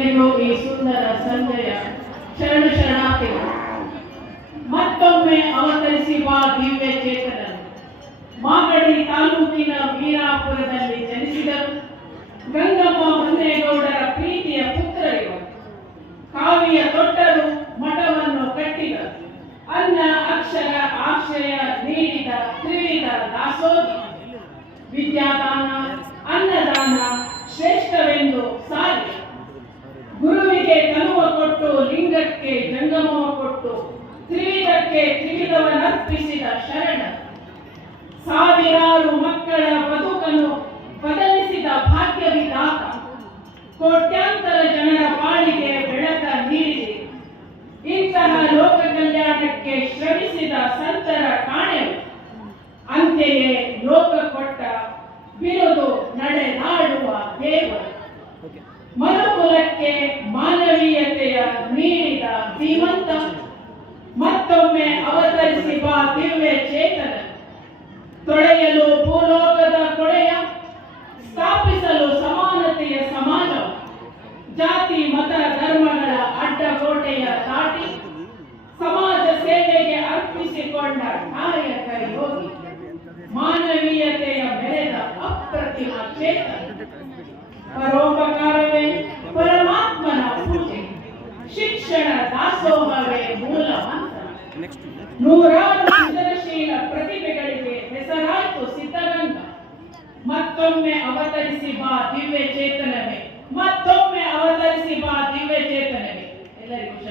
ಈ ಸುಂದರ ಸಂಜೆಯ ಶರಣ ಶರಣಾರ್ಥಿಗಳು. ಮತ್ತೊಮ್ಮೆ ಅವತರಿಸಿ ಬಾ ದಿವ್ಯ ಚೇತನ ಮಾಗಡಿ ತಾಲೂಕಿನ ವೀರಾಪುರದಲ್ಲಿ ಜನಿಸಿದರು. ಗಂಗಮ್ಮ ಹೊನ್ನೇಗೌಡರ ಪ್ರೀತಿಯ ಪುತ್ರ ಇವರು. ಕಾವಿಯ ತೊಟ್ಟರು ಮಠವನ್ನು ಕಟ್ಟಿದರು. ಅನ್ನ, ಅಕ್ಷರ, ಆಶ್ರಯ ನೀಡಿದ ತ್ರಿವಿಧ ದಾಸೋಹಿ. ವಿದ್ಯಾದಾನ ಲಿಂಗಕ್ಕೆ ಜಂಗಮವ ಕೊಟ್ಟು ತ್ರಿವಿಧಕ್ಕೆ ತ್ರಿವಿಧವನ್ನರ್ಪಿಸಿದ ಶರಣ ಸಾವಿರಾರು ಮಕ್ಕಳ ಬದುಕನ್ನು ಬದಲಿಸಿದ ಭಾಗ್ಯವಿದಾತ ಕೋಟ್ಯಾಂತರ ಜನರ ಬಾಳಿಗೆ ಬೆಳಕ ನೀಡಿದೆ. ಇಂತಹ ಲೋಕ ಕಲ್ಯಾಣಕ್ಕೆ ಶ್ರಮಿಸಿದ ಸಂತರ ಕಾಣೆವು. ಅಂತೆಯೇ ಲೋಕ ಕೊಟ್ಟ ಬಿರುದು ನಡೆದಾಡುವ ದೇವರು. ಮನುಕುಲಕ್ಕೆ ಮಾನವೀಯತೆಯ ನೀಡಿದ ಧೀಮಂತ ಮತ್ತೊಮ್ಮೆ ಅವತರಿಸಿ ಬಾ ದಿವ್ಯ ಚೇತನ ತೊಳೆಯಲು ಭೂಲೋಕದ ಕೊಳೆಯ ಸ್ಥಾಪಿಸಲು ಸಮಾನತೆಯ ಸಮಾಜ ಜಾತಿ, ಮತ, ಧರ್ಮಗಳ ಅಡ್ಡಗೋಟೆಯ ದಾಟಿ ಸಮಾಜ ಸೇವೆಗೆ ಅರ್ಪಿಸಿಕೊಂಡ ನಾಯಕ ಯೋಗಿ, ಮಾನವೀಯತೆಯ ಬೆಳೆದ ಅಪ್ರತಿಮ ಚೇತನ. ಪರೋಪಕಾರವೇ, ಪರಮಾತ್ಮನ ಪೂಜೆ, ಶಿಕ್ಷಣ ದಾಸೋಹವೇ ಮೂಲ ನೂರಾರು ಸೃಜನಶೀಲ ಪ್ರತಿಭೆಗಳಿಗೆ ಹೆಸರಾಯ್ತು ಸಿದ್ಧಗಂಗ. ಮತ್ತೊಮ್ಮೆ ಅವತರಿಸಿ ಬಾ ದಿವ್ಯ ಚೇತನವೇ, ಮತ್ತೊಮ್ಮೆ